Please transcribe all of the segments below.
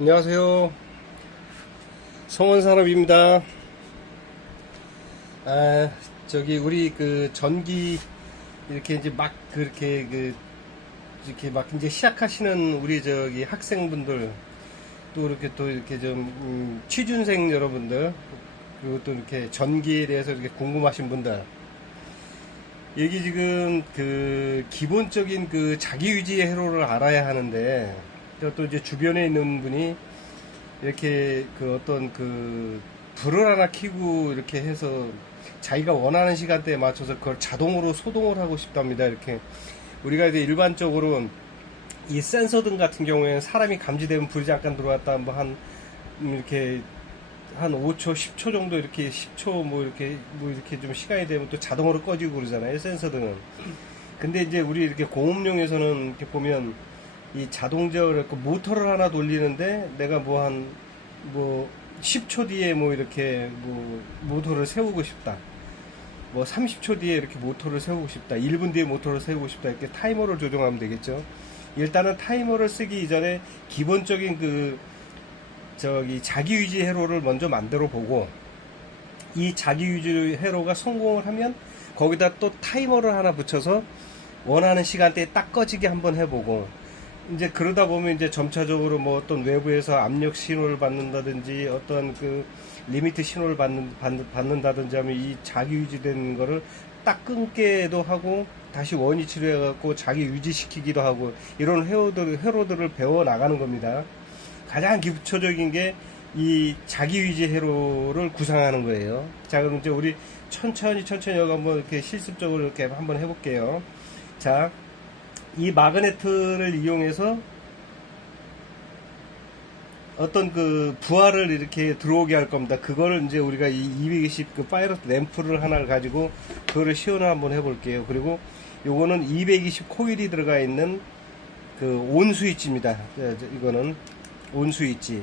안녕하세요. 성원산업입니다. 우리 전기 이렇게 이제 막 이렇게 막 이제 시작하시는 우리 학생분들, 또 이렇게 좀 취준생 여러분들, 그리고 또 이렇게 전기에 대해서 이렇게 궁금하신 분들, 여기 지금 기본적인 자기 유지의 회로를 알아야 하는데, 또 이제 주변에 있는 분이 이렇게 불을 하나 켜고 이렇게 해서 자기가 원하는 시간대에 맞춰서 그걸 자동으로 소동을 하고 싶답니다. 이렇게 우리가 이제 일반적으로 이 센서등 같은 경우에는 사람이 감지되면 불이 잠깐 들어왔다 이렇게 한 5초, 10초 정도, 이렇게 10초 이렇게 좀 시간이 되면 또 자동으로 꺼지고 그러잖아요, 센서등은. 근데 이제 우리 이렇게 공업용에서는 이렇게 보면 이 자동적으로 모터를 하나 돌리는데 내가 10초 뒤에 이렇게 모터를 세우고 싶다. 30초 뒤에 이렇게 모터를 세우고 싶다. 1분 뒤에 모터를 세우고 싶다. 이렇게 타이머를 조정하면 되겠죠. 일단은 타이머를 쓰기 이전에 기본적인 자기 유지 회로를 먼저 만들어 보고, 이 자기 유지 회로가 성공을 하면 거기다 또 타이머를 하나 붙여서 원하는 시간대에 딱 꺼지게 한번 해보고, 이제 그러다 보면 이제 점차적으로 어떤 외부에서 압력 신호를 받는다든지 어떤 리미트 신호를 받는다든지 하면 이 자기 유지된 거를 딱 끊게도 하고 다시 원위치로 해갖고 자기 유지시키기도 하고, 이런 회로들을 배워 나가는 겁니다. 가장 기초적인 게 이 자기 유지 회로를 구상하는 거예요. 자, 그럼 이제 우리 천천히 여기 한번 이렇게 실습적으로 이렇게 한번 해볼게요. 자, 이 마그네트를 이용해서 어떤 부하를 이렇게 들어오게 할 겁니다. 그거를 이제 우리가 이 220 파이럿 램프를 하나를 가지고 그거를 시연을 한번 해볼게요. 그리고 요거는 220 코일이 들어가 있는 온 스위치입니다. 이거는 온 스위치.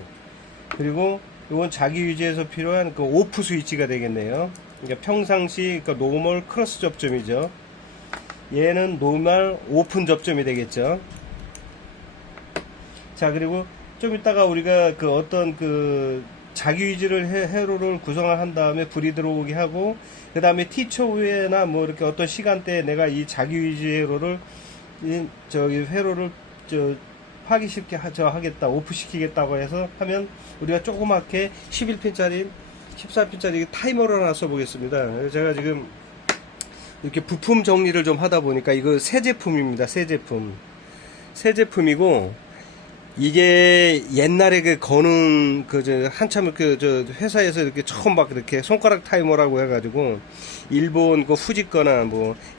그리고 요건 자기 유지에서 필요한 오프 스위치가 되겠네요. 그러니까 평상시 노멀 크로스 접점이죠. 얘는 노멀 오픈 접점이 되겠죠. 자, 그리고 좀 이따가 우리가 자기 유지를 회로를 구성을 한 다음에 불이 들어오게 하고, 그 다음에 T초 후에나 이렇게 어떤 시간대에 내가 이 자기 유지 회로를 회로를 하겠다, 오프 시키겠다고 해서 하면 우리가 조그맣게 11핀짜리 14핀짜리 타이머를 하나 써보겠습니다. 제가 지금 이렇게 부품 정리를 좀 하다 보니까 이거 새 제품입니다. 새 제품이고, 이게 옛날에 거는 한참 회사에서 이렇게 처음 이렇게 손가락 타이머라고 해가지고 일본 후지 거나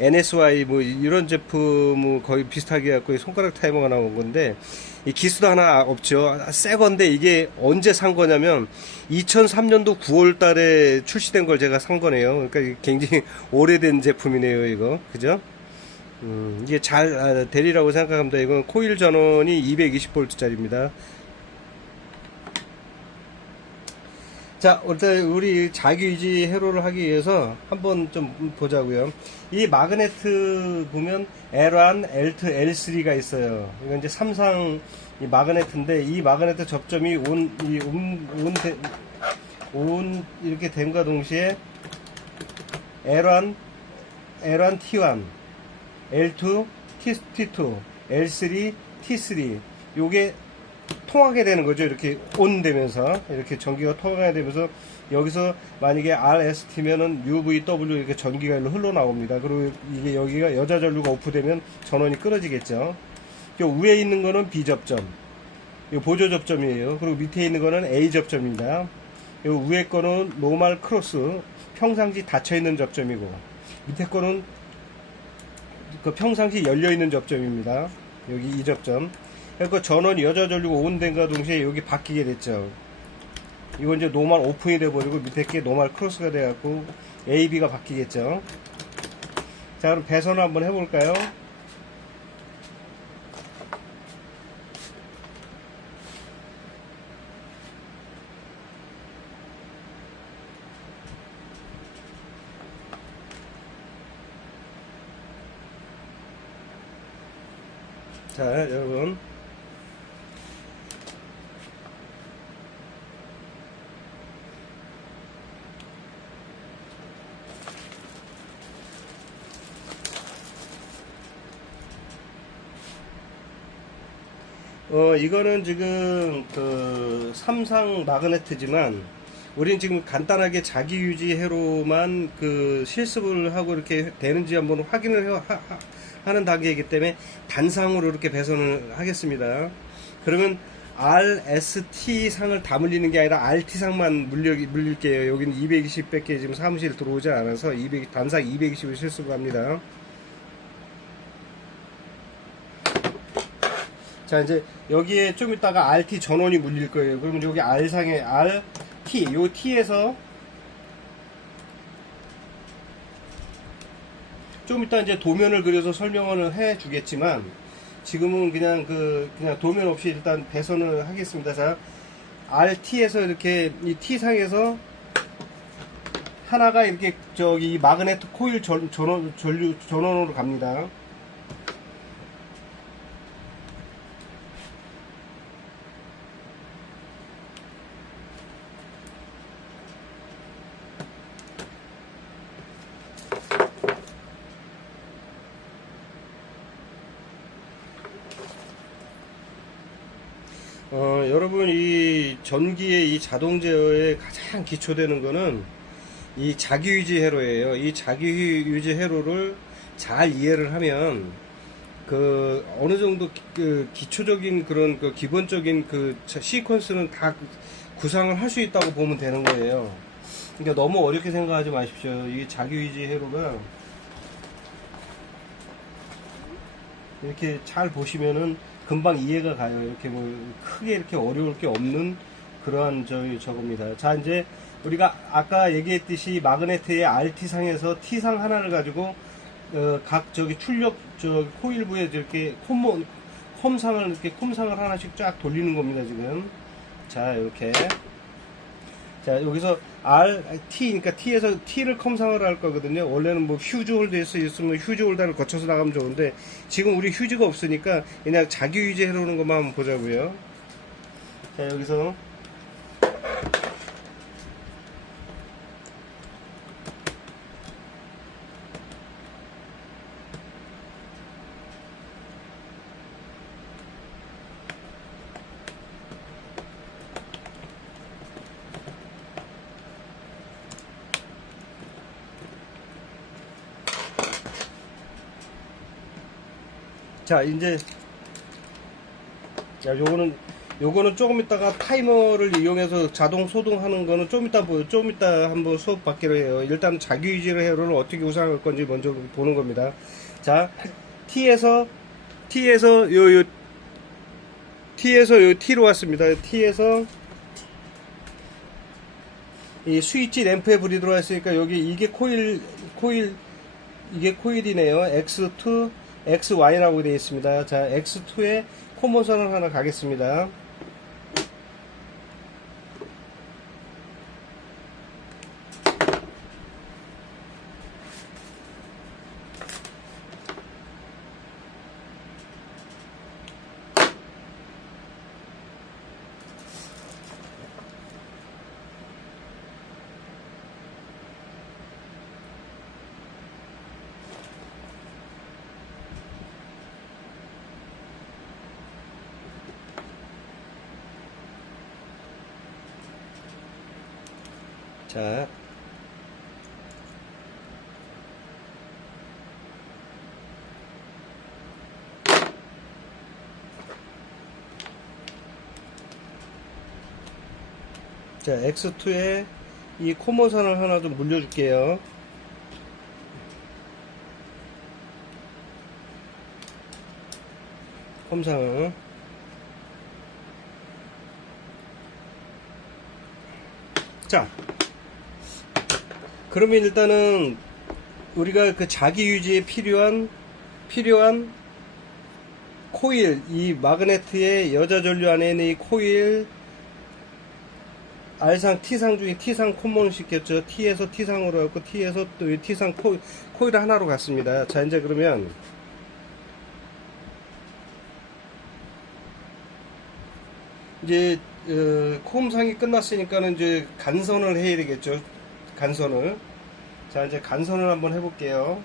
NSY 이런 제품 거의 비슷하게 갖고 손가락 타이머가 나온 건데, 이 기수도 하나 없죠. 새 건데 이게 언제 산 거냐면 2003년도 9월 달에 출시된 걸 제가 산 거네요. 그러니까 굉장히 오래된 제품이네요, 이거. 그죠? 이게 잘 되리라고 생각합니다. 이건 코일 전원이 220V짜리입니다. 자, 일단 우리 자기 유지 회로를 하기 위해서 한번 좀 보자고요. 이 마그네트 보면 L1, L2, L3가 있어요. 이건 이제 삼상 이 마그네트인데, 이 마그네트 접점이 이렇게 됨과 동시에 L1, T1, L2, T2, L3, T3, 요게 통하게 되는 거죠. 이렇게 온 되면서, 이렇게 전기가 통하게 되면서, 여기서 만약에 RST면은 UVW 이렇게 전기가 일로 흘러나옵니다. 그리고 이게 여기가 여자 전류가 오프되면 전원이 끊어지겠죠. 위에 있는 거는 B 접점, 이 보조 접점이에요. 그리고 밑에 있는 거는 A 접점입니다. 이 위에 거는 노멀 크로스, 평상시 닫혀 있는 접점이고, 밑에 거는 평상시 열려 있는 접점입니다. 여기 이 접점. 그러니까 전원이 여자 전류가 온된과 동시에 여기 바뀌게 됐죠. 이건 이제 노멀 오픈이 돼버리고 밑에 게 노멀 크로스가 돼갖고 A, B가 바뀌겠죠. 자, 그럼 배선을 한번 해볼까요? 자, 여러분, 이거는 지금 그 삼상 마그네트지만 우린 지금 간단하게 자기 유지 회로만 그 실습을 하고 이렇게 되는지 한번 확인을 하는 단계이기 때문에 단상으로 이렇게 배선을 하겠습니다. 그러면 RST 상을 다 물리는 게 아니라 RT 상만 물릴게요. 여기는 220밖에 지금 사무실 들어오지 않아서 단상 220을 실습을 합니다. 자, 이제 여기에 좀 이따가 RT 전원이 물릴 거예요. 그러면 여기 R상에 RT, 요 T에서 좀 이따 이제 도면을 그려서 설명을 해 주겠지만 지금은 그냥 도면 없이 일단 배선을 하겠습니다. 자, RT에서 이렇게 이 T상에서 하나가 이렇게 저기 마그네트 코일 전원으로 갑니다. 여러분, 이 전기의 이 자동 제어에 가장 기초되는 거는 이 자기유지 회로예요. 이 자기유지 회로를 잘 이해를 하면 그 어느 정도 그 기초적인 그런 그 기본적인 그 시퀀스는 다 구상을 할 수 있다고 보면 되는 거예요. 그러니까 너무 어렵게 생각하지 마십시오. 이 자기유지 회로가 이렇게 잘 보시면은 금방 이해가 가요. 이렇게 뭐 크게 이렇게 어려울 게 없는 그러한 저겁니다. 자, 이제 우리가 아까 얘기했듯이 마그네트의 RT상에서 T상 하나를 가지고 각 저기 출력 코일부에 이렇게 콤상을 하나씩 쫙 돌리는 겁니다, 지금. 자, 이렇게. 자, 여기서 그러니까 T에서 T를 컴상을 할 거거든요. 원래는 뭐 휴즈 홀더에서 있으면 휴즈 홀더를 거쳐서 나가면 좋은데, 지금 우리 휴즈가 없으니까 그냥 자기 유지 해놓는 것만 한번 보자고요. 자, 여기서. 자, 이제, 자, 요거는 조금 있다가 타이머를 이용해서 자동 소등하는 거는 좀 이따 한번 수업 받기로 해요. 일단 자기 유지를 회로를 어떻게 구상할 건지 먼저 보는 겁니다. 자, T에서 요 T로 왔습니다. T에서 이 스위치 램프에 불이 들어왔으니까 여기 이게 코일이네요. X2, XY라고 되어 있습니다. 자, X2에 코모선을 하나 가겠습니다. 자, X2에 이 코모선을 하나 좀 물려줄게요. 콤상을. 자, 그러면 일단은 우리가 그 자기 유지에 필요한 코일, 이 마그네트의 여자 전류 안에 있는 이 코일 R상, T상 중에 T상 콤몬을 시켰죠. T에서 T상으로 갔고 T에서 또 T상 코일 하나로 갔습니다. 자, 이제 그러면 이제 콤상이 끝났으니까는 이제 간선을 해야 되겠죠. 간선을. 자, 이제 간선을 한번 해볼게요.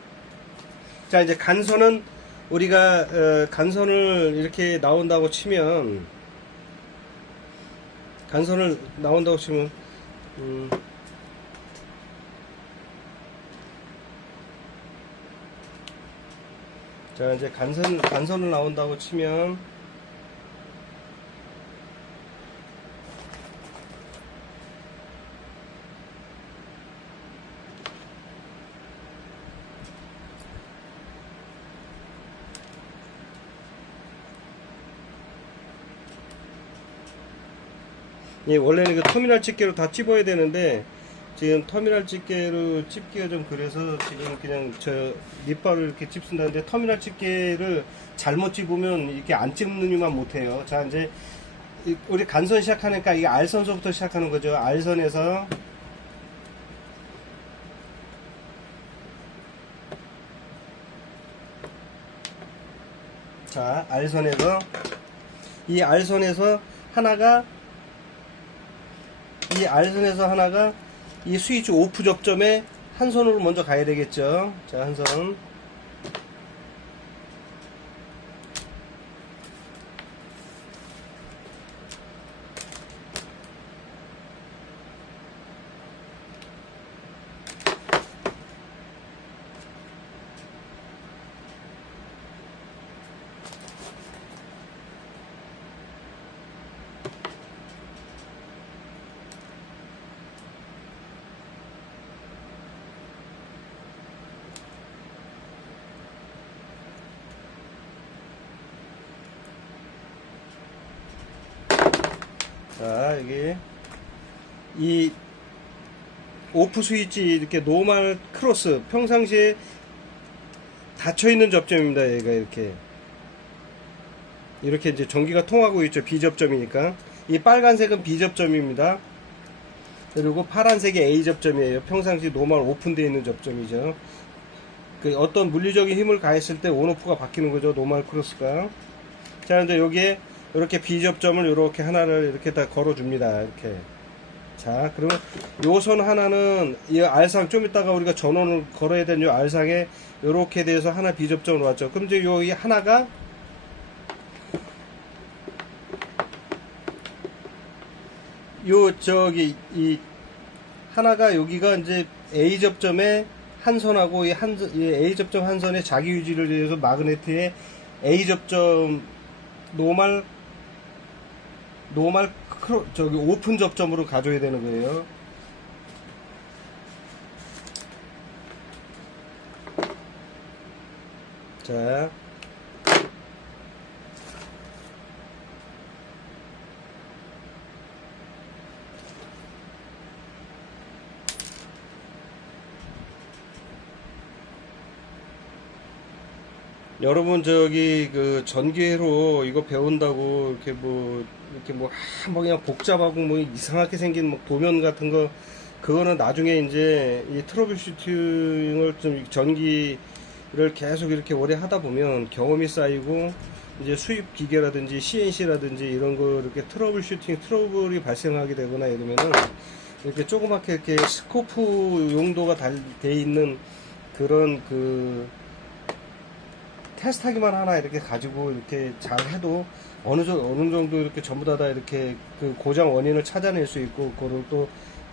자, 이제 간선은 우리가 간선을 이렇게 나온다고 치면 자 이제 간선을 나온다고 치면 예, 원래는 그 터미널 집게로 다 찝어야 되는데 지금 터미널 집게로 찝기가 좀 그래서 지금 그냥 저 밑바로 이렇게 찝순다는데, 터미널 집게를 잘못 찝으면 이렇게 안 찝느니만 못해요. 자 이제 우리 간선 시작하니까 이게 R선서부터 시작하는 거죠. R선에서 자 R선에서 이 R선에서 하나가 이 스위치 오프 접점에 한 선으로 먼저 가야 되겠죠. 자, 한 선. 자, 여기 이 오프 스위치 이렇게 노멀 크로스, 평상시에 닫혀있는 접점입니다. 얘가 이렇게 이제 전기가 통하고 있죠. B접점이니까. 이 빨간색은 B접점입니다. 그리고 파란색이 A접점이에요. 평상시 노멀 오픈되어 있는 접점이죠. 그 어떤 물리적인 힘을 가했을 때 온오프가 바뀌는 거죠. 노멀 크로스가. 자, 근데 여기에 이렇게 B접점을 이렇게 하나를 이렇게 다 걸어줍니다. 이렇게. 자, 그러면 요 선 하나는 이 R상, 좀 이따가 우리가 전원을 걸어야 되는 요 R상에 이렇게 돼서 하나 B접점으로 왔죠. 그럼 이제 요 이 하나가 이 하나가 여기가 이제 A접점에 한 선하고 이 A접점 한 선의 자기 유지를 위해서 마그네트의 A접점 노멀 오픈 접점으로 가져야 되는 거예요. 자, 여러분 그 전기회로 이거 배운다고 이렇게 뭐 그냥 복잡하고 뭐 이상하게 생긴 뭐 도면 같은 거, 그거는 나중에 이제 이 트러블 슈팅을 좀 전기를 계속 이렇게 오래 하다 보면 경험이 쌓이고, 이제 수입 기계라든지 CNC라든지 이런 거 이렇게 트러블이 발생하게 되거나 이러면은 이렇게 조그맣게 이렇게 스코프 용도가 돼 있는 그런 테스트하기만 하나 이렇게 가지고 이렇게 잘 해도 어느 정도 이렇게 전부 다 이렇게 그 고장 원인을 찾아낼 수 있고, 그걸 또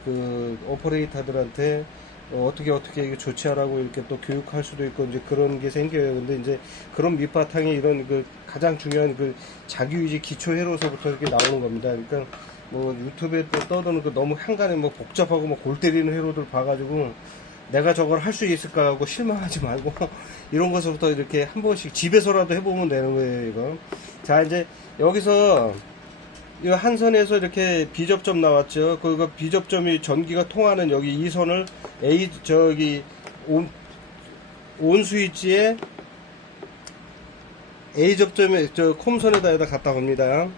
그 오퍼레이터들한테 어떻게 이게 조치하라고 이렇게 또 교육할 수도 있고, 이제 그런 게 생겨요. 근데 이제 그런 밑바탕에 이런 그 가장 중요한 그 자기유지 기초 회로서부터 이렇게 나오는 겁니다. 그러니까 뭐 유튜브에 또 떠도는 그 너무 한간에 뭐 복잡하고 뭐 골 때리는 회로들 봐가지고 내가 저걸 할 수 있을까 하고 실망하지 말고 이런 것부터 이렇게 한 번씩 집에서라도 해보면 되는 거예요, 이거. 자, 이제 여기서 이 한 선에서 이렇게 B접점 나왔죠. 그 B접점이 전기가 통하는 여기 이 선을 온 스위치에 A접점에 콤선에다 갖다 봅니다.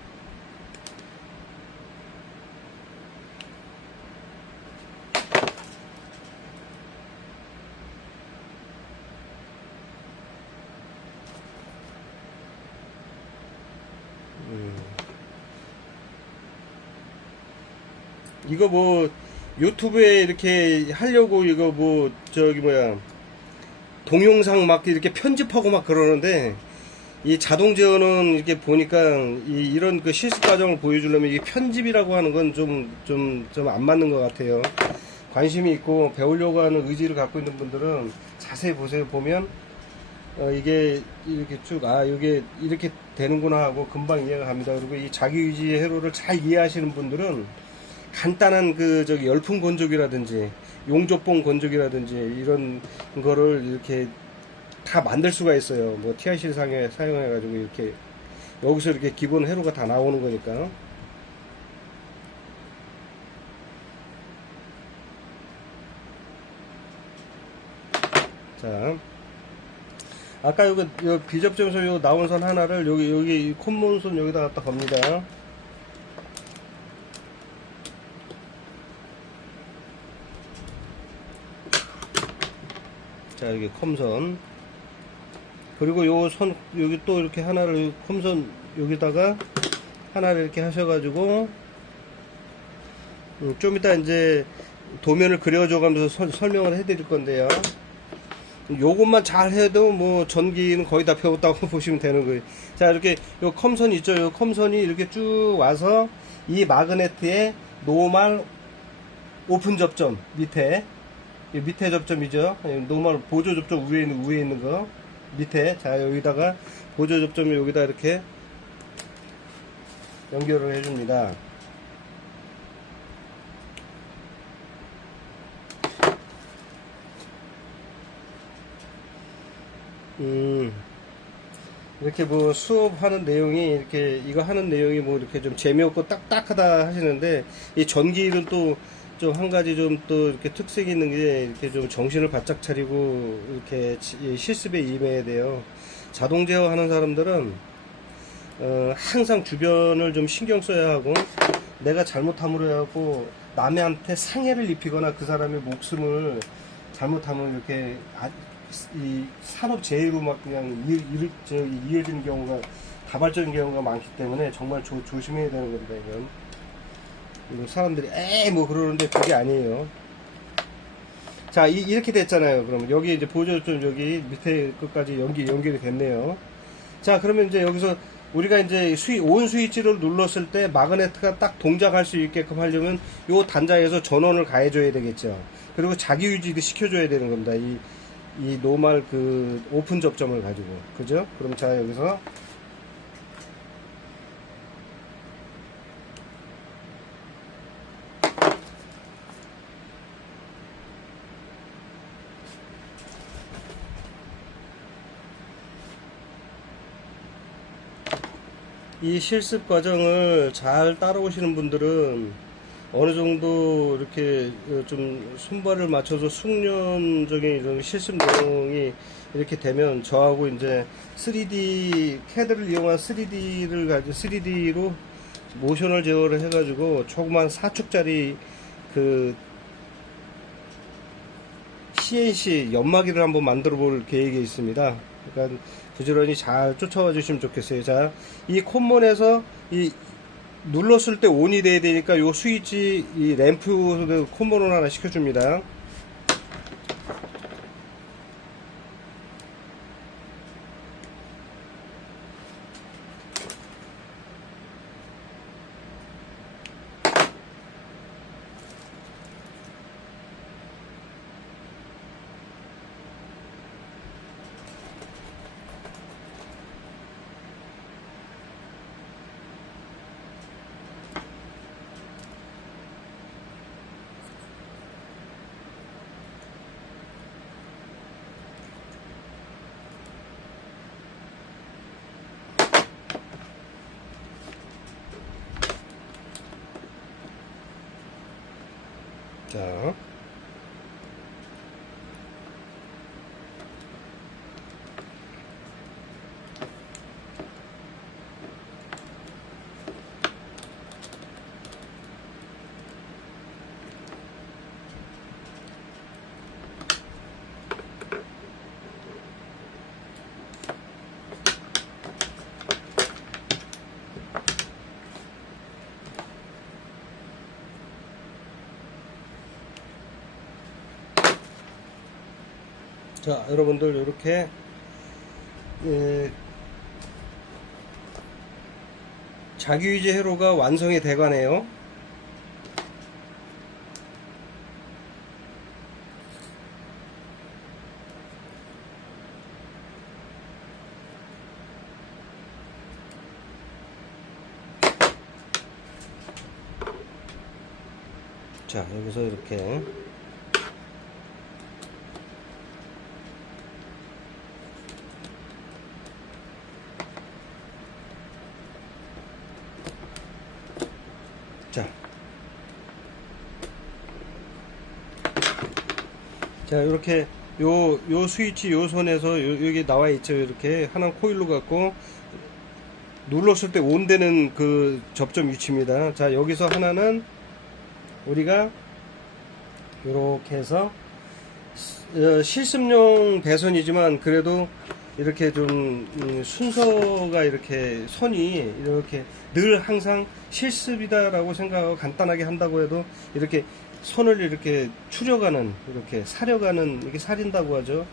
이거 뭐 유튜브에 이렇게 하려고 이거 뭐 동영상 막 이렇게 편집하고 막 그러는데, 이 자동 제어는 이렇게 보니까 이런 그 실습 과정을 보여주려면 이게 편집이라고 하는 건 좀 안 맞는 것 같아요. 관심이 있고 배우려고 하는 의지를 갖고 있는 분들은 자세히 보세요. 보면 이게 이렇게 쭉 이게 이렇게 되는구나 하고 금방 이해가 갑니다. 그리고 이 자기유지의 회로를 잘 이해하시는 분들은 간단한 그 저기 열풍 건조기라든지 용접봉 건조기라든지 이런 거를 이렇게 다 만들 수가 있어요. 뭐 TIC 상에 사용해 가지고 이렇게 여기서 이렇게 기본 회로가 다 나오는 거니까. 자, 아까 요 비접점선 요 나온 선 하나를 여기 이 콤몬선 여기다 갖다 겁니다. 자, 여기 컴선. 그리고 요 선, 여기 또 이렇게 하나를, 컴선 여기다가 하나를 이렇게 하셔가지고, 좀 이따 이제 도면을 그려줘 가면서 설명을 해드릴 건데요. 요것만 잘 해도 뭐 전기는 거의 다 배웠다고 보시면 되는 거예요. 자, 이렇게 요 컴선 있죠? 요 컴선이 이렇게 쭉 와서 이 마그네트의 노멀 오픈 접점 밑에, 밑에 접점이죠. 노멀 보조 접점 위에 있는 거 밑에. 자, 여기다가 보조 접점을 여기다 이렇게 연결을 해줍니다. 이렇게 뭐 수업하는 내용이 이렇게 이거 하는 내용이 뭐 이렇게 좀 재미없고 딱딱하다 하시는데 이 전기는 또 좀 한 가지 좀 또 이렇게 특색이 있는 게 이렇게 좀 정신을 바짝 차리고 이렇게 실습에 임해야 돼요. 자동 제어하는 사람들은 항상 주변을 좀 신경 써야 하고 내가 잘못함으로 해갖고 남한테 상해를 입히거나 그 사람의 목숨을 잘못하면 이렇게 이 산업 재해로 막 그냥 이어지는 경우가 다발적인 경우가 많기 때문에 정말 조심해야 되는 겁니다. 이건 사람들이 뭐 그러는데 그게 아니에요. 자, 이렇게 됐잖아요. 그러면 여기 이제 보조점 여기 밑에 끝까지 연결이 됐네요. 자, 그러면 이제 여기서 우리가 이제 온 스위치를 눌렀을 때 마그네트가 딱 동작할 수 있게끔 하려면 요 단자에서 전원을 가해줘야 되겠죠. 그리고 자기 유지도 시켜줘야 되는 겁니다. 이 노멀 그 오픈 접점을 가지고. 그죠? 그럼 자, 여기서 이 실습 과정을 잘 따라오시는 분들은 어느 정도 이렇게 좀 손발을 맞춰서 숙련적인 이런 실습 내용이 이렇게 되면 저하고 이제 3D 캐드를 이용한 3D로 모션을 제어를 해가지고 조그만 4축짜리 그 CNC 연마기를 한번 만들어 볼 계획이 있습니다. 그러니까 부지런히 잘 쫓아와 주시면 좋겠어요. 자, 이 콤몬에서 이 눌렀을 때 온이 돼야 되니까 요 스위치 이 램프 콤본을 하나 시켜줍니다. 자, 자, 여러분들 이렇게 자기유지 회로가 완성이 돼가네요. 자, 여기서 이렇게 자, 이렇게 요 스위치 요 선에서 여기 나와 있죠. 이렇게 하나 코일로 갖고 눌렀을 때 온되는 그 접점 위치입니다. 자, 여기서 하나는 우리가 이렇게 해서 실습용 배선이지만 그래도 이렇게 좀 순서가 이렇게 선이 이렇게 늘 항상 실습이다라고 생각하고 간단하게 한다고 해도 이렇게 선을 이렇게 추려가는, 이렇게 사려가는, 이게 사린다고 하죠.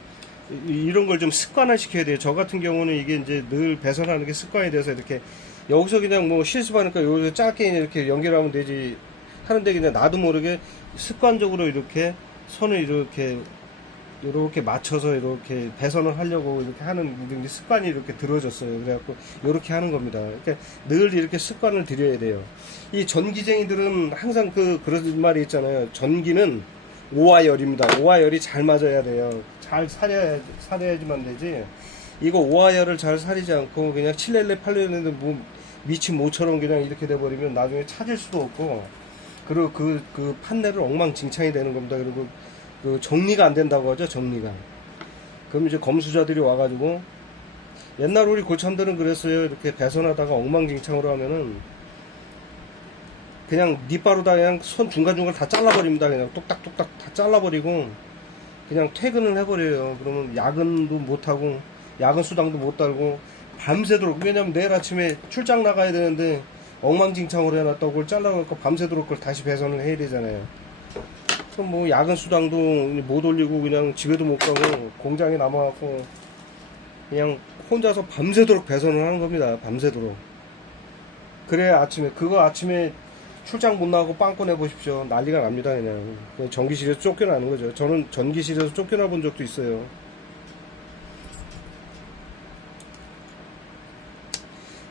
이런 걸 좀 습관화 시켜야 돼요. 저 같은 경우는 이게 이제 늘 배선하는 게 습관이 돼서 이렇게 여기서 그냥 뭐 실습하니까 여기서 짧게 이렇게 연결하면 되지 하는데 그냥 나도 모르게 습관적으로 이렇게 선을 이렇게 맞춰서 이렇게 배선을 하려고 이렇게 하는 습관이 이렇게 들어졌어요. 그래갖고 이렇게 하는 겁니다. 그러니까 늘 이렇게 습관을 들여야 돼요. 이 전기쟁이들은 항상 그런 말이 있잖아요. 전기는 오와 열입니다. 오와 열이 잘 맞아야 돼요. 잘 사려야지만 되지. 이거 오와 열을 잘 사리지 않고 그냥 7렐레 8렐레인데 뭐 미친 모처럼 그냥 이렇게 돼버리면 나중에 찾을 수도 없고, 그리고 그 판넬은 엉망진창이 되는 겁니다. 그리고 그 정리가 안 된다고 하죠. 정리가. 그럼 이제 검수자들이 와가지고, 옛날 우리 고참들은 그랬어요. 이렇게 배선하다가 엉망진창으로 하면은 그냥 니바로다 그냥 손 중간중간 다 잘라버립니다. 그냥 똑딱똑딱 다 잘라버리고 그냥 퇴근을 해버려요. 그러면 야근도 못하고 야근 수당도 못 달고 밤새도록, 왜냐면 내일 아침에 출장 나가야 되는데 엉망진창으로 해놨다고 그걸 잘라갖고 밤새도록 그걸 다시 배선을 해야 되잖아요. 그럼 뭐 야근 수당도 못 올리고 그냥 집에도 못 가고 공장에 남아갖고 그냥 혼자서 밤새도록 배선을 하는 겁니다. 밤새도록. 그래 아침에 출장 못 나가고 빵꾸 내보십시오. 난리가 납니다. 그냥 전기실에서 쫓겨나는 거죠. 저는 전기실에서 쫓겨나 본 적도 있어요.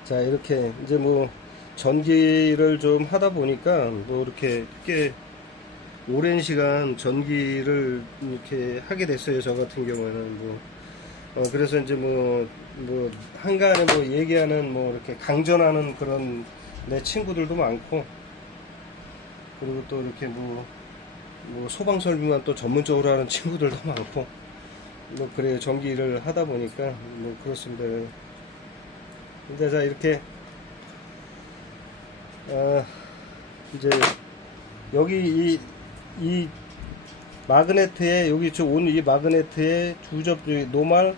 자, 이렇게 이제 뭐 전기를 좀 하다 보니까 뭐 이렇게 꽤 오랜 시간 전기를 이렇게 하게 됐어요. 저 같은 경우에는 그래서 이제 한간에 얘기하는 이렇게 강전하는 그런 내 친구들도 많고, 그리고 또 이렇게 소방 설비만 또 전문적으로 하는 친구들도 많고, 그래요. 전기를 하다 보니까 그렇습니다. 이제 자, 이렇게 이제 여기 이 마그네트에, 여기 오늘 이 마그네트에 노말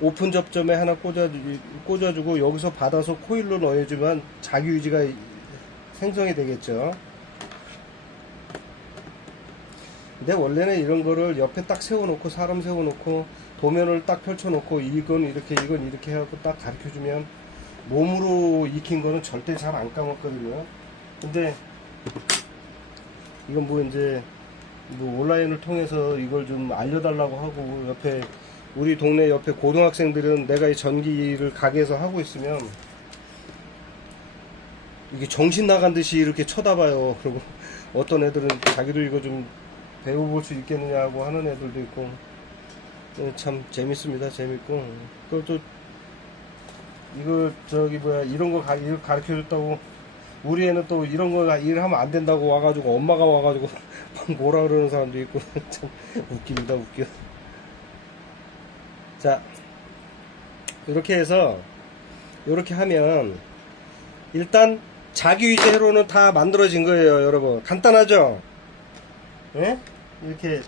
오픈 접점에 하나 꽂아주고 여기서 받아서 코일로 넣어주면 자기 유지가 생성이 되겠죠. 근데 원래는 이런 거를 옆에 딱 세워놓고, 사람 세워놓고 도면을 딱 펼쳐놓고 이건 이렇게 해갖고 딱 가르쳐주면 몸으로 익힌 거는 절대 잘 안 까먹거든요. 근데 이건 이제 온라인을 통해서 이걸 좀 알려달라고 하고, 옆에 우리 동네 옆에 고등학생들은 내가 이 전기를 가게에서 하고 있으면 이게 정신 나간 듯이 이렇게 쳐다봐요. 그리고 어떤 애들은 자기도 이거 좀 배워볼 수 있겠느냐고 하는 애들도 있고, 참 재밌습니다. 재밌고, 그것도 이거 이런 거 가르쳐 줬다고 우리 애는 또 이런 거 일하면 안 된다고 와가지고 엄마가 와가지고 뭐라 그러는 사람도 있고 참 웃깁니다. 웃겨. 자, 이렇게 해서 이렇게 하면 일단 자기유지 회로는 다 만들어진 거예요. 여러분 간단하죠? 예? 이렇게.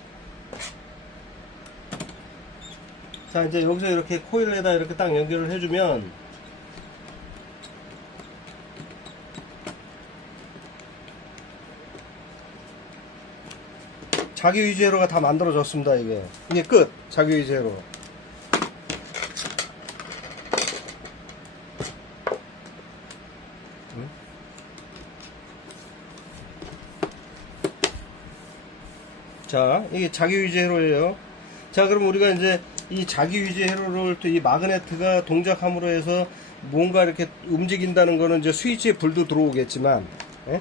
자, 이제 여기서 이렇게 코일에다 이렇게 딱 연결을 해주면 자기유지 회로가 다 만들어졌습니다. 이게 끝. 자기유지 회로. 자, 이게 자기유지 회로예요. 자, 그럼 우리가 이제 이 자기유지 회로를 또 이 마그네트가 동작함으로 해서 뭔가 이렇게 움직인다는 거는 이제 스위치에 불도 들어오겠지만, 예?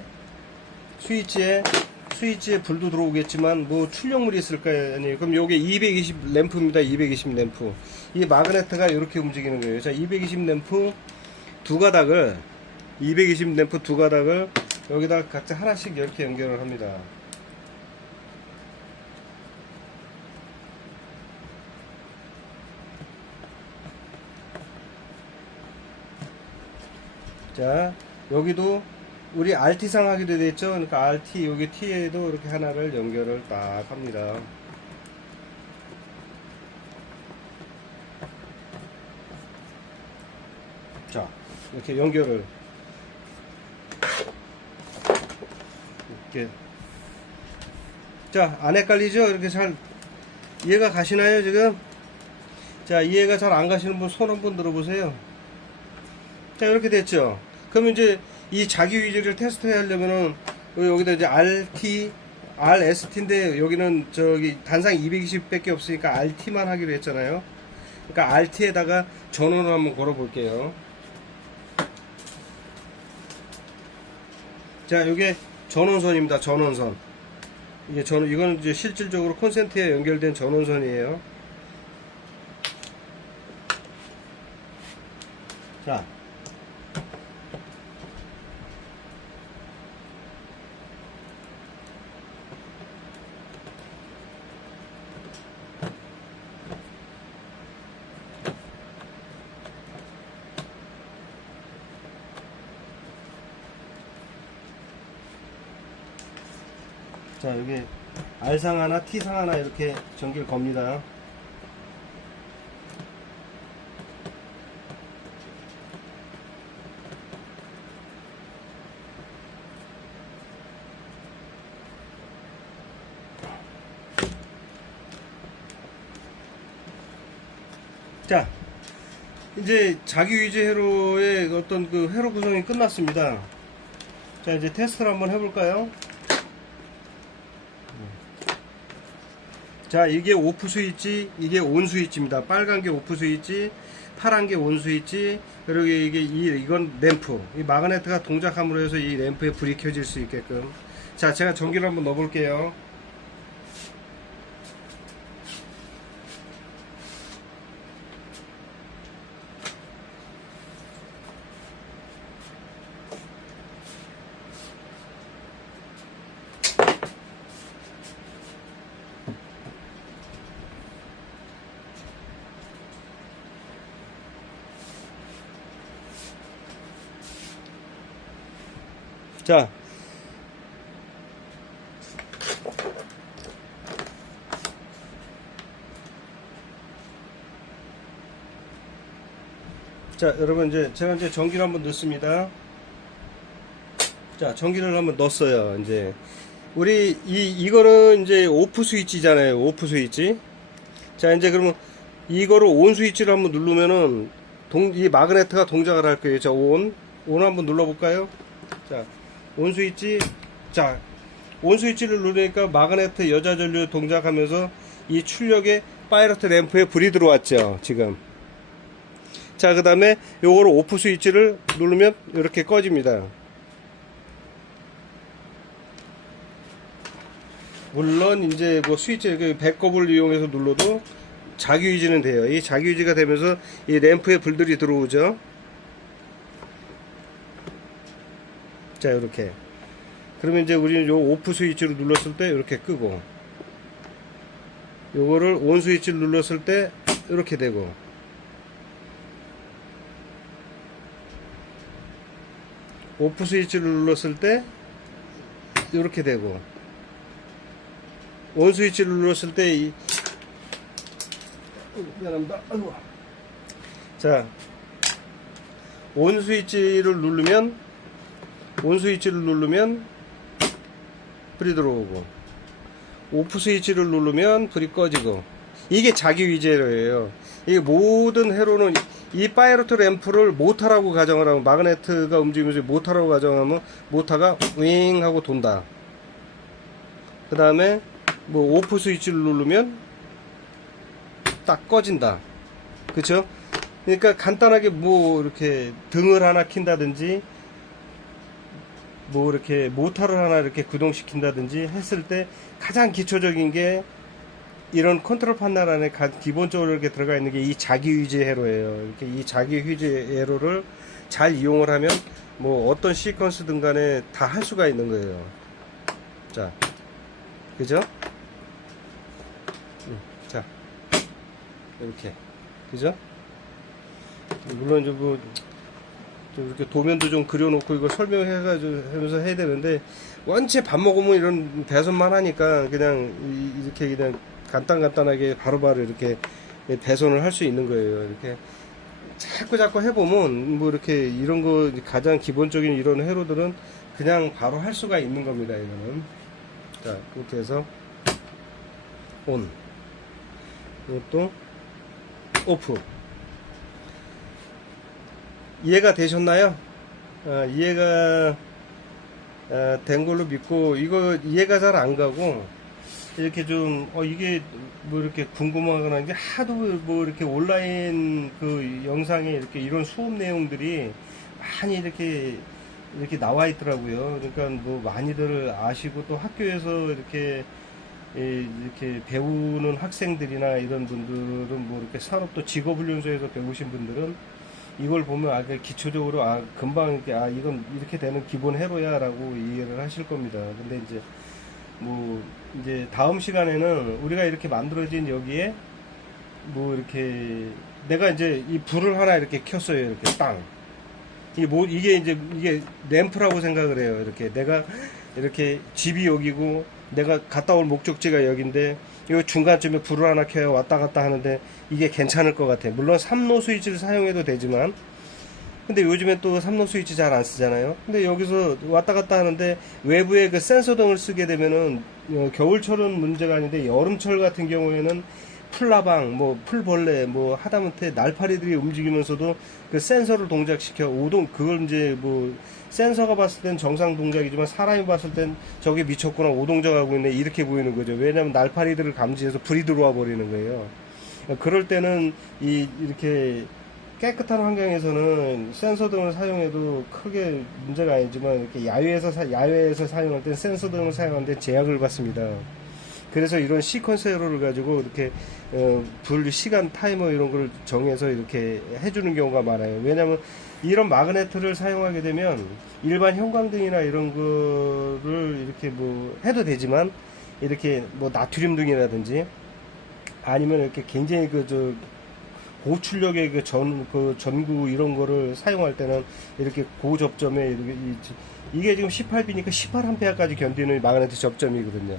스위치에 불도 들어오겠지만, 뭐 출력물이 있을까요? 아니, 그럼 요게 220 램프입니다. 220 램프. 이 마그네트가 이렇게 움직이는 거예요. 자, 220 램프 두 가닥을, 220 램프 두 가닥을 여기다 각자 하나씩 이렇게 연결을 합니다. 자, 여기도 우리 RT상 하기도 됐죠. 그러니까 RT, 여기 T에도 이렇게 하나를 연결을 딱 합니다. 자, 이렇게 연결을 이렇게. 자, 안 헷갈리죠? 이렇게 잘 이해가 가시나요, 지금? 자, 이해가 잘 안 가시는 분 손 한번 들어보세요. 자, 이렇게 됐죠? 그러면 이제 이 자기유지를 테스트해야 하려면은 여기다 이제 RST인데 여기는 저기 단상 220 밖에 없으니까 RT만 하기로 했잖아요. 그러니까 RT에다가 전원을 한번 걸어 볼게요. 자, 이게 전원선입니다. 전원선. 이건 이제 실질적으로 콘센트에 연결된 전원선이에요. 자. 자, 여기 R상 하나, T상 하나 이렇게 전기를 겁니다. 자, 이제 자기유지 회로의 어떤 그 회로 구성이 끝났습니다. 자, 이제 테스트를 한번 해볼까요? 자, 이게 오프 스위치, 이게 온 스위치입니다. 빨간 게 오프 스위치, 파란 게 온 스위치, 그리고 이건 램프. 이 마그네트가 동작함으로 해서 이 램프에 불이 켜질 수 있게끔. 자, 제가 전기를 한번 넣어볼게요. 자, 여러분, 제가 이제 전기를 한번 넣습니다. 자, 전기를 한번 넣었어요. 이제 우리 이거는 이제 오프 스위치잖아요. 오프 스위치. 자, 이제 그러면 이거를 온 스위치를 한번 누르면은 이 마그네트가 동작을 할 거예요. 자, 온 한번 눌러볼까요? 자, 온 스위치. 자, 온 스위치를 누르니까 마그네트 여자 전류 동작하면서 이 출력에 파이로트 램프에 불이 들어왔죠, 지금. 자, 그 다음에 요거를 오프 스위치를 누르면 이렇게 꺼집니다. 물론 이제 뭐 스위치 배꼽을 이용해서 눌러도 자기유지는 돼요. 이 자기유지가 되면서 이 램프에 불들이 들어오죠. 자, 이렇게. 그러면 이제 우리는 요 오프 스위치를 눌렀을 때 이렇게 끄고, 요거를 온 스위치를 눌렀을 때 이렇게 되고, 오프 스위치를 눌렀을 때 이렇게 되고, 온 스위치를 눌렀을 때 미안합니다. 아이고. 자, 온 스위치를 누르면 불이 들어오고, 오프 스위치를 누르면 불이 꺼지고. 이게 자기유지회로예요. 이게 모든 회로는 이 파이로트 램프를 모터라고 가정을 하면, 마그네트가 움직이면서 모터라고 가정하면 모터가 윙 하고 돈다. 그 다음에 뭐 오프 스위치를 누르면 딱 꺼진다. 그쵸? 그러니까 간단하게 뭐 이렇게 등을 하나 킨다든지 뭐 이렇게 모터를 하나 이렇게 구동시킨다든지 했을 때 가장 기초적인 게 이런 컨트롤 판넬 안에 기본적으로 이렇게 들어가 있는 게 이 자기 휴지 회로예요. 이렇게 이 자기 휴지 회로를 잘 이용을 하면 뭐 어떤 시퀀스든 간에 다 할 수가 있는 거예요. 자, 그죠? 자, 이렇게, 그죠? 물론 이제 뭐 좀 이렇게 도면도 좀 그려놓고 이거 설명해가지고 하면서 해야 되는데 원체 밥 먹으면 이런 배선만 하니까 그냥 이렇게 그냥 간단하게 바로바로 이렇게 배선을 할 수 있는 거예요. 이렇게 자꾸 해보면 뭐 이렇게 이런 거 가장 기본적인 이런 회로들은 그냥 바로 할 수가 있는 겁니다. 이거는 자 그렇게 해서 온, 이것도 오프. 이해가 되셨나요? 이해가 된 걸로 믿고, 이거 이해가 잘 안 가고 이렇게 좀 이게 뭐 이렇게 궁금하거나 이게 하도 뭐 이렇게 온라인 그 영상에 이렇게 이런 수업 내용들이 많이 이렇게 나와 있더라고요. 그러니까 뭐 많이들 아시고 또 학교에서 이렇게 배우는 학생들이나 이런 분들은 뭐 이렇게 산업도 직업훈련소에서 배우신 분들은 이걸 보면 기초적으로 금방 이렇게 이건 이렇게 되는 기본 회로야라고 이해를 하실 겁니다. 근데 이제 뭐 이제 다음 시간에는 우리가 이렇게 만들어진 여기에 뭐 이렇게 내가 이제 이 불을 하나 이렇게 켰어요. 이렇게 땅. 이게 램프라고 생각을 해요. 이렇게 내가 이렇게 집이 여기고 내가 갔다 올 목적지가 여긴데 이 중간쯤에 불을 하나 켜야 왔다 갔다 하는데 이게 괜찮을 것 같아. 물론 3로 스위치를 사용해도 되지만 근데 요즘엔 또 3로 스위치 잘 안 쓰잖아요. 근데 여기서 왔다 갔다 하는데 외부에 그 센서 등을 쓰게 되면은 겨울철은 문제가 아닌데 여름철 같은 경우에는 풀나방, 뭐 풀벌레, 뭐 하다못해 날파리들이 움직이면서도 그 센서를 동작시켜 그걸 이제 뭐 센서가 봤을 땐 정상 동작이지만 사람이 봤을 땐 저게 미쳤구나, 오동작하고 있네, 이렇게 보이는 거죠. 왜냐면 날파리들을 감지해서 불이 들어와 버리는 거예요. 그럴 때는 이렇게 깨끗한 환경에서는 센서 등을 사용해도 크게 문제가 아니지만 이렇게 야외에서 사용할 때 센서 등을 사용하는데 제약을 받습니다. 그래서 이런 시퀀스 회로를 가지고 이렇게 불 시간 타이머 이런 걸 정해서 이렇게 해주는 경우가 많아요. 왜냐하면 이런 마그네트를 사용하게 되면 일반 형광등이나 이런 거를 이렇게 뭐 해도 되지만 이렇게 뭐 나트륨 등이라든지 아니면 이렇게 굉장히 고출력의 전구 이런 거를 사용할 때는 이렇게 고접점에 이게 지금 18B니까 18A까지 견디는 마그네트 접점이거든요.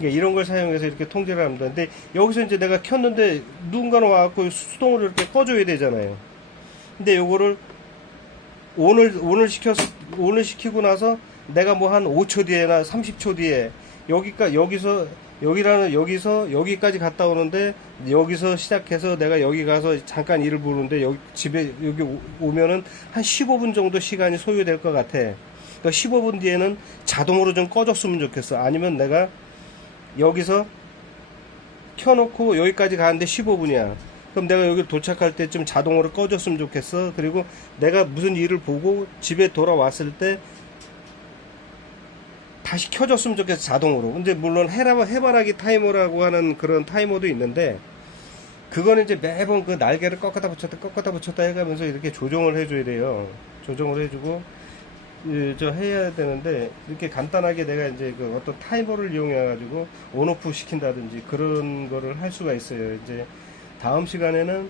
이런 걸 사용해서 이렇게 통제를 합니다. 근데 여기서 이제 내가 켰는데 누군가는 와갖고 수동으로 이렇게 꺼줘야 되잖아요. 근데 요거를 온을 시키고 나서 내가 뭐 한 5초 뒤에나 30초 뒤에 여기까지 갔다 오는데 여기서 시작해서 내가 여기 가서 잠깐 일을 보는데 집에 여기 오면은 한 15분 정도 시간이 소요될 것 같아. 그러니까 15분 뒤에는 자동으로 좀 꺼졌으면 좋겠어. 아니면 내가 여기서 켜놓고 여기까지 가는데 15분이야. 그럼 내가 여기 도착할 때쯤 자동으로 꺼졌으면 좋겠어. 그리고 내가 무슨 일을 보고 집에 돌아왔을 때 다시 켜졌으면 좋겠어, 자동으로. 근데 물론 해바라기 타이머라고 하는 그런 타이머도 있는데 그거는 이제 매번 그 날개를 꺾었다 붙였다 해가면서 이렇게 조정을 해줘야 돼요. 조정을 해주고 해야 되는데 이렇게 간단하게 내가 이제 그 어떤 타이머를 이용해 가지고 온오프 시킨다든지 그런 거를 할 수가 있어요. 이제 다음 시간에는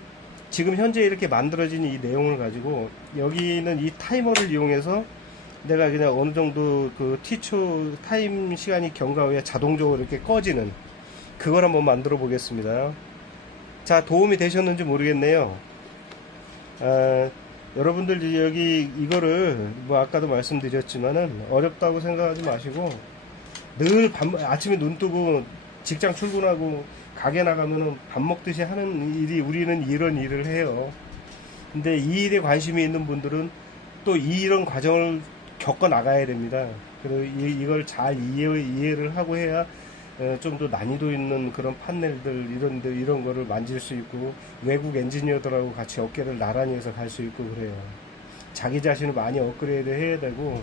지금 현재 이렇게 만들어진 이 내용을 가지고 여기는 이 타이머를 이용해서 내가 그냥 어느 정도 그 T초 타임 시간이 경과 후에 자동적으로 이렇게 꺼지는 그걸 한번 만들어 보겠습니다. 자, 도움이 되셨는지 모르겠네요. 여러분들 여기 이거를 뭐 아까도 말씀드렸지만은 어렵다고 생각하지 마시고 늘 아침에 눈 뜨고 직장 출근하고 가게 나가면은 밥 먹듯이 하는 일이 우리는 이런 일을 해요. 근데 이 일에 관심이 있는 분들은 또 이런 과정을 겪어 나가야 됩니다. 그리고 이걸 잘 이해를 하고 해야 좀 더 난이도 있는 그런 판넬들 이런 거를 만질 수 있고 외국 엔지니어들하고 같이 어깨를 나란히 해서 갈 수 있고 그래요. 자기 자신을 많이 업그레이드 해야 되고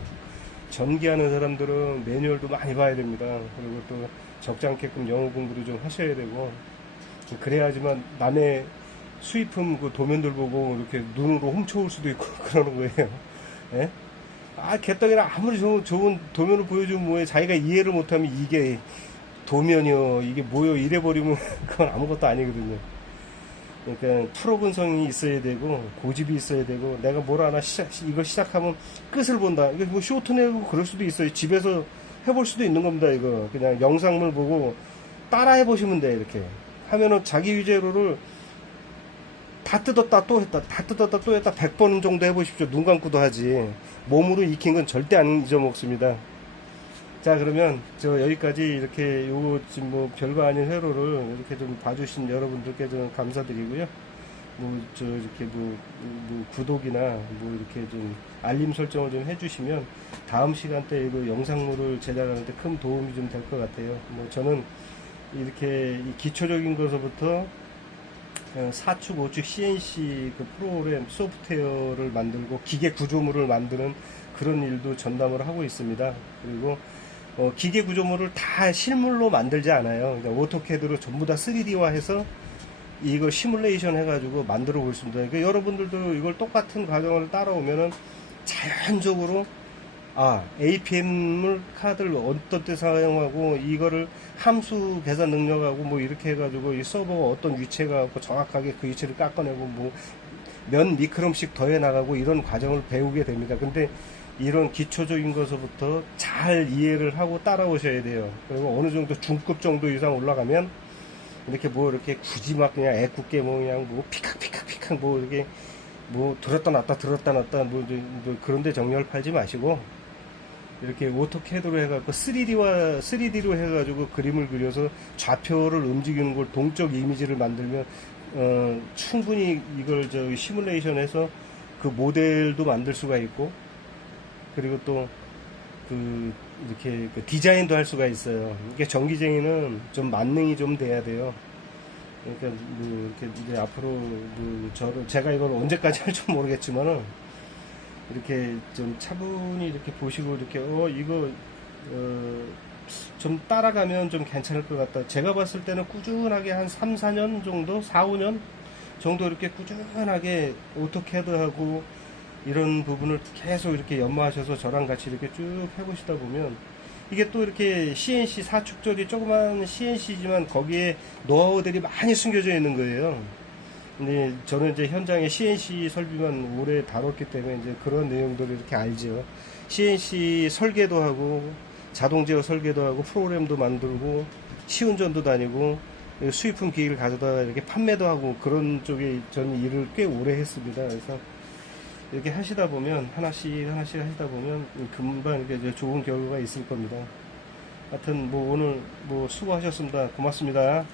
전기하는 사람들은 매뉴얼도 많이 봐야 됩니다. 그리고 또 적지 않게끔 영어 공부도 좀 하셔야 되고 그래야지만 남의 수입품 그 도면들 보고 이렇게 눈으로 훔쳐올 수도 있고 그러는 거예요. 예? 개떡이라 아무리 좋은 도면을 보여주면 뭐해. 자기가 이해를 못하면 이게 도면이요 이게 뭐요 이래버리면 그건 아무것도 아니거든요. 그러니까 프로분성이 있어야 되고 고집이 있어야 되고 내가 뭘 하나 이거 시작하면 끝을 본다. 이게 뭐 쇼트 내고 그럴 수도 있어요. 집에서 해볼 수도 있는 겁니다. 이거 그냥 영상물 보고 따라 해보시면 돼. 이렇게 하면은 자기 위주로를 다 뜯었다 또 했다 다 뜯었다 또 했다 100번 정도 해보십시오. 눈 감고도 하지. 몸으로 익힌 건 절대 안 잊어먹습니다. 자, 그러면 저 여기까지 이렇게 요거 지금 뭐 별거 아닌 회로를 이렇게 좀 봐주신 여러분들께 좀 감사드리고요. 뭐 저 이렇게 뭐 구독이나 뭐 이렇게 좀 알림 설정을 좀 해주시면 다음 시간대 이거 영상물을 제작하는데 큰 도움이 좀 될 것 같아요. 뭐 저는 이렇게 이 기초적인 것부터 4축, 5축 CNC 그 프로그램 소프트웨어를 만들고 기계 구조물을 만드는 그런 일도 전담을 하고 있습니다. 그리고 기계 구조물을 다 실물로 만들지 않아요. 그러니까 오토캐드로 전부 다 3D화 해서 이거 시뮬레이션 해가지고 만들어 볼 수 있습니다. 그러니까 여러분들도 이걸 똑같은 과정을 따라오면은 자연적으로 APM 카드를 어떤 때 사용하고 이거를 함수 계산 능력하고 뭐 이렇게 해가지고 이 서버가 어떤 위치가 갖고 정확하게 그 위치를 깎아내고 뭐 몇 미크롬씩 더해 나가고 이런 과정을 배우게 됩니다. 근데 이런 기초적인 것부터 잘 이해를 하고 따라오셔야 돼요. 그리고 어느 정도 중급 정도 이상 올라가면 이렇게 뭐 이렇게 굳이 막 그냥 애꿎게 뭐 그냥 뭐 피칵 뭐 이렇게 뭐 들었다 놨다 뭐 그런데 정렬 팔지 마시고 이렇게 오토캐드로 해갖고 3D로 해가지고 그림을 그려서 좌표를 움직이는 걸 동적 이미지를 만들면 충분히 이걸 저 시뮬레이션해서 그 모델도 만들 수가 있고 그리고 또 이렇게 그 디자인도 할 수가 있어요. 이게 전기쟁이는 좀 만능이 좀 돼야 돼요. 그러니까 뭐 이렇게 이제 앞으로 뭐 제가 이걸 언제까지 할지 모르겠지만은 이렇게 좀 차분히 이렇게 보시고 이렇게 이거 좀 따라가면 좀 괜찮을 것 같다. 제가 봤을 때는 꾸준하게 한 3, 4년 정도, 4, 5년 정도 이렇게 꾸준하게 오토캐드하고 이런 부분을 계속 이렇게 연마하셔서 저랑 같이 이렇게 쭉 해보시다 보면 이게 또 이렇게 CNC 4축절이 조그만 CNC지만 거기에 노하우들이 많이 숨겨져 있는 거예요. 근데 저는 이제 현장에 CNC 설비만 오래 다뤘기 때문에 이제 그런 내용들을 이렇게 알죠. CNC 설계도 하고 자동 제어 설계도 하고 프로그램도 만들고 시운전도 다니고 수입품 기기를 가져다 이렇게 판매도 하고 그런 쪽에 저는 일을 꽤 오래 했습니다. 그래서 이렇게 하시다 보면 하나씩 하시다 보면 금방 이렇게 좋은 결과가 있을 겁니다. 하여튼 뭐 오늘 뭐 수고하셨습니다. 고맙습니다.